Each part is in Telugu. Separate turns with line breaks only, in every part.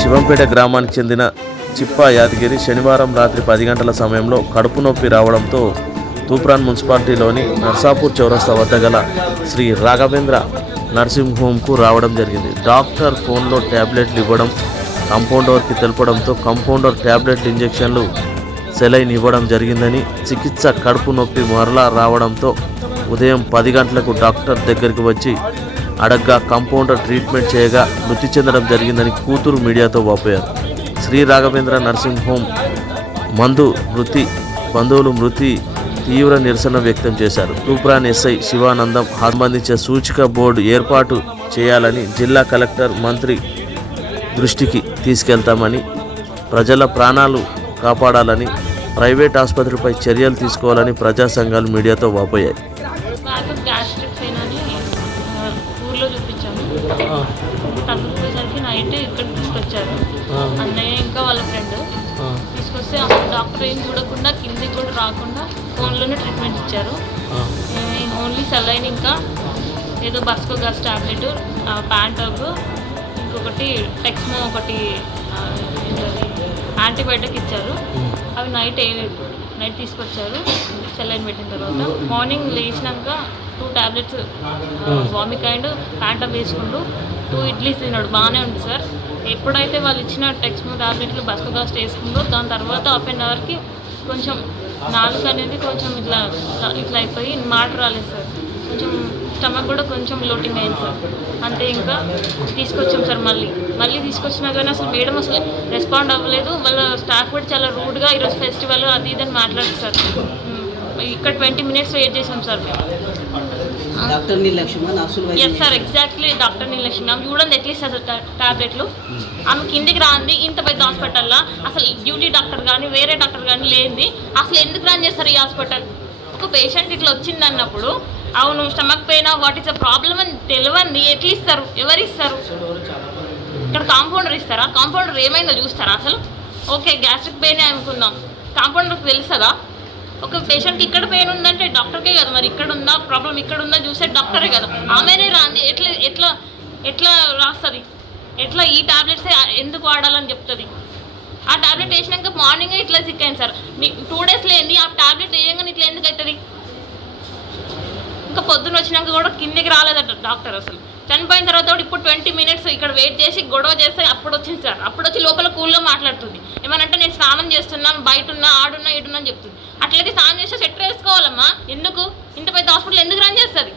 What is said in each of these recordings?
శివంపేట గ్రామానికి చెందిన చిప్పా యాదగిరి శనివారం రాత్రి పది గంటల సమయంలో కడుపు నొప్పి రావడంతో తూప్రాన్ మున్సిపాలిటీలోని నర్సాపూర్ చౌరస్తా వద్ద గల శ్రీ రాఘవేంద్ర నర్సింగ్ హోమ్కు రావడం జరిగింది. డాక్టర్ ఫోన్లో ట్యాబ్లెట్లు ఇవ్వడం కంపౌండర్కి తెలపడంతో కంపౌండర్ ట్యాబ్లెట్లు ఇంజెక్షన్లు సెలైన్ ఇవ్వడం జరిగిందని చికిత్స కడుపు నొప్పి మరలా రావడంతో ఉదయం పది గంటలకు డాక్టర్ దగ్గరికి వచ్చి అడగ్గా కంపౌండర్ ట్రీట్మెంట్ చేయగా మృతి చెందడం జరిగిందని కూతురు మీడియాతో వాపోయారు. శ్రీ రాఘవేంద్ర నర్సింగ్ హోమ్ మందు మృతి బంధువులు మృతి తీవ్ర నిరసన వ్యక్తం చేశారు. తూప్రాన్ ఎస్ఐ శివానందం సంబంధించిన సూచిక బోర్డు ఏర్పాటు చేయాలని జిల్లా కలెక్టర్ మంత్రి దృష్టికి తీసుకెళ్తామని ప్రజల ప్రాణాలు కాపాడాలని ప్రైవేట్ ఆసుపత్రిపై చర్యలు తీసుకోవాలని ప్రజా సంఘాలు మీడియాతో వాపోయాయి.
నైట్ ఇక్కడ తీసుకొచ్చారు. అన్నయ్య ఇంకా వాళ్ళ ఫ్రెండ్. తీసుకొస్తే డాక్టర్ ఏం చూడకుండా కిందికి కూడా రాకుండా ఫోన్లోనే ట్రీట్మెంట్ ఇచ్చారు. ఓన్లీ సెలైన్ ఇంకా ఏదో బస్కో గ్యాస్ టాబ్లెట్ ప్యాంటాక్ ఇంకొకటి టెక్స్మో ఒకటి యాంటీబయాటిక్ ఇచ్చారు. అవి నైట్ వేయలేదు నైట్ తీసుకొచ్చారు సెలైన్ పెట్టిన తర్వాత. మార్నింగ్ లేచినాక టూ టాబ్లెట్స్ వామిక్ అండ్ ప్యాంటా వేసుకుంటూ టూ ఇడ్లీస్ తిన్నాడు. బాగానే ఉంది సార్. ఎప్పుడైతే వాళ్ళు ఇచ్చిన టెక్స్మో టాబ్లెట్లు బస్కోగాస్ట్ వేసుకుందో దాని తర్వాత హాఫ్ అన్ అవర్కి కొంచెం నాలుగు అనేది కొంచెం ఇట్లా ఇట్లా అయిపోయి మాట రాలేదు సార్. కొంచెం స్టమక్ కూడా కొంచెం లోటింగ్ అయింది సార్. అంతే ఇంకా తీసుకొచ్చాం సార్ మళ్ళీ. మళ్ళీ తీసుకొచ్చినా కానీ అసలు మేడం అసలు రెస్పాండ్ అవ్వలేదు. వాళ్ళ స్టాఫ్ కూడా చాలా రూడ్గా ఈరోజు ఫెస్టివల్ అది ఇది అని మాట్లాడారు సార్. ఇక్కడ ట్వంటీ మినిట్స్ వెయిట్ చేసాం సార్ మేము.
Doctor
yes sir exactly doctor Neelakshmi ఆమె చూడండి ఎట్లా ఇస్తారు సార్ టాబ్లెట్లు. ఆమె కిందికి రాంది ఇంత పెద్ద హాస్పిటల్లో. అసలు డ్యూటీ డాక్టర్ కానీ వేరే డాక్టర్ కానీ లేనిది. అసలు ఎందుకు రన్ చేస్తారు ఈ హాస్పిటల్? ఒక పేషెంట్ ఇట్లా వచ్చింది అన్నప్పుడు అవును stomach pain what is a problem అని తెలియంది ఎట్లా ఇస్తారు? ఎవరు ఇస్తారు? ఇక్కడ కాంపౌండర్ ఇస్తారా? కాంపౌండర్ ఏమైందో చూస్తారా అసలు? ఓకే గ్యాస్ట్రిక్ పెయిన్ అనుకుందాం. కాంపౌండర్కి తెలుస్తుందా? ఒక పేషెంట్కి ఇక్కడ పెయిన్ ఉందంటే డాక్టర్కే కదా మరి. ఇక్కడ ఉందా? ప్రాబ్లం ఇక్కడ ఉందా? చూసే డాక్టరే కదా. ఆమెనే రాంది. ఎట్లా ఎట్లా ఎట్లా రాస్తుంది? ఎట్లా ఈ టాబ్లెట్సే ఎందుకు వాడాలని చెప్తుంది? ఆ టాబ్లెట్ వేసినాక మార్నింగే ఇట్లా సిక్ అయింది సార్. టూ డేస్ లేని ఆ టాబ్లెట్ వేయంగానే ఇట్లా ఎందుకు అవుతుంది ఇంకా పొద్దున్న వచ్చినాక కూడా కిందికి రాలేదట డాక్టర్ అసలు. చనిపోయిన తర్వాత కూడా ఇప్పుడు ట్వంటీ మినిట్స్ ఇక్కడ వెయిట్ చేసి గొడవ చేస్తే అప్పుడు వచ్చింది సార్. అప్పుడు వచ్చి లోపల కూల్గా మాట్లాడుతుంది. ఏమనంటే నేను స్నానం చేస్తున్నాను బయట ఉన్నా ఆడున్నా ఇటున్నా అని చెప్తుంది. అట్లయితే స్నానం చేస్తే సెట్ వేసుకోవాలమ్మా. ఎందుకు? ఇంత పెద్ద హాస్పిటల్ ఎందుకు రన్ చేస్తుంది?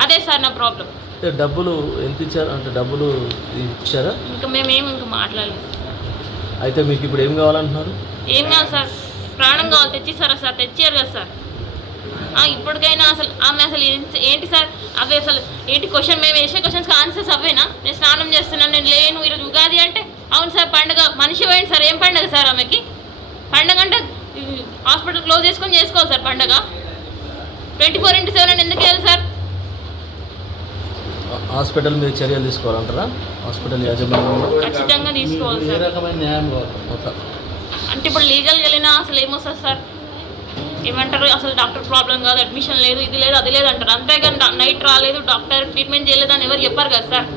అదే సార్ నా ప్రాబ్లం
డబ్బులు ఎంత ఇచ్చారు? అంటే డబ్బులు ఇచ్చారా?
ఇంకా మేమేం ఇంకా మాట్లాడలేదు.
అయితే మీకు ఇప్పుడు ఏం కావాలంటున్నారు?
ఏం కాదు సార్? ప్రాణం కావాలి. తెచ్చిస్తారా సార్? తెచ్చారు కదా సార్. ఇప్పటికైనా అసలు ఆమె అసలు ఏంటి- ఏంటి సార్? అవి అసలు ఏంటి క్వశ్చన్ మేము వేసే క్వశ్చన్స్కి ఆన్సర్స్ అవేనా? నేను స్నానం చేస్తున్నాను నేను లేను ఈరోజు ఉగాది అంటే. అవును సార్ పండుగ. మనిషి పోయింది సార్. ఏం పండుగ సార్ ఆమెకి? పండుగ అంటే హాస్పిటల్ క్లోజ్ చేసుకొని చేసుకోవాలి సార్ పండుగ. ట్వంటీ ఫోర్ ఇంటూ సెవెన్ ఎందుకు వెళ్ళాలి సార్?
హాస్పిటల్ మీద చర్యలు తీసుకోవాలంటారా? హాస్పిటల్ యాజమాన్యంలో?
ఖచ్చితంగా తీసుకోవాలి
ఏ
సార్.
రకమైన న్యాయం
అంటే ఇప్పుడు లీగల్గా వెళ్ళినా అసలు ఏమొస్తుంది సార్? ఏమంటారు? అసలు డాక్టర్ ప్రాబ్లం కాదు అడ్మిషన్ లేదు ఇది లేదు అది లేదు అంటారు. అంతేగాని నైట్ రాలేదు డాక్టర్ ట్రీట్మెంట్ చేయలేదు అని ఎవరు చెప్పారు కదా సార్?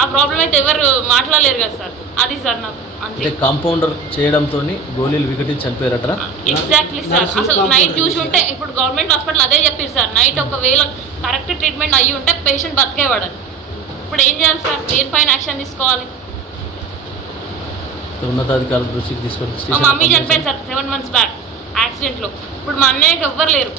ఆ ప్రాబ్లం అయితే ఎవరు మాట్లాడలేరు కదా సార్? అది సార్ నాకు
అంటే కాంపౌండర్ చేయడంతో గోళీలు వికటించి చనిపోయారటరా
ఎగ్జాక్ట్లీ సార్. అసలు నైట్ చూసి ఉంటే ఇప్పుడు గవర్నమెంట్ హాస్పిటల్ అదే చెప్పారు సార్. నైట్ ఒకవేళ కరెక్ట్ ట్రీట్మెంట్ అయ్యి ఉంటే పేషెంట్ బతికేవాడు ఇప్పుడు ఏం చేయాలి సార్? దేనిపైన యాక్షన్ తీసుకోవాలి?
ఉన్నతాధికారుల దృష్టికి తీసుకొని
మా మమ్మీ చనిపోయింది సార్ సెవెన్ మంత్స్ బ్యాక్ యాక్సిడెంట్లో ఇప్పుడు మా అన్నయ్యకి ఎవ్వరు లేరు.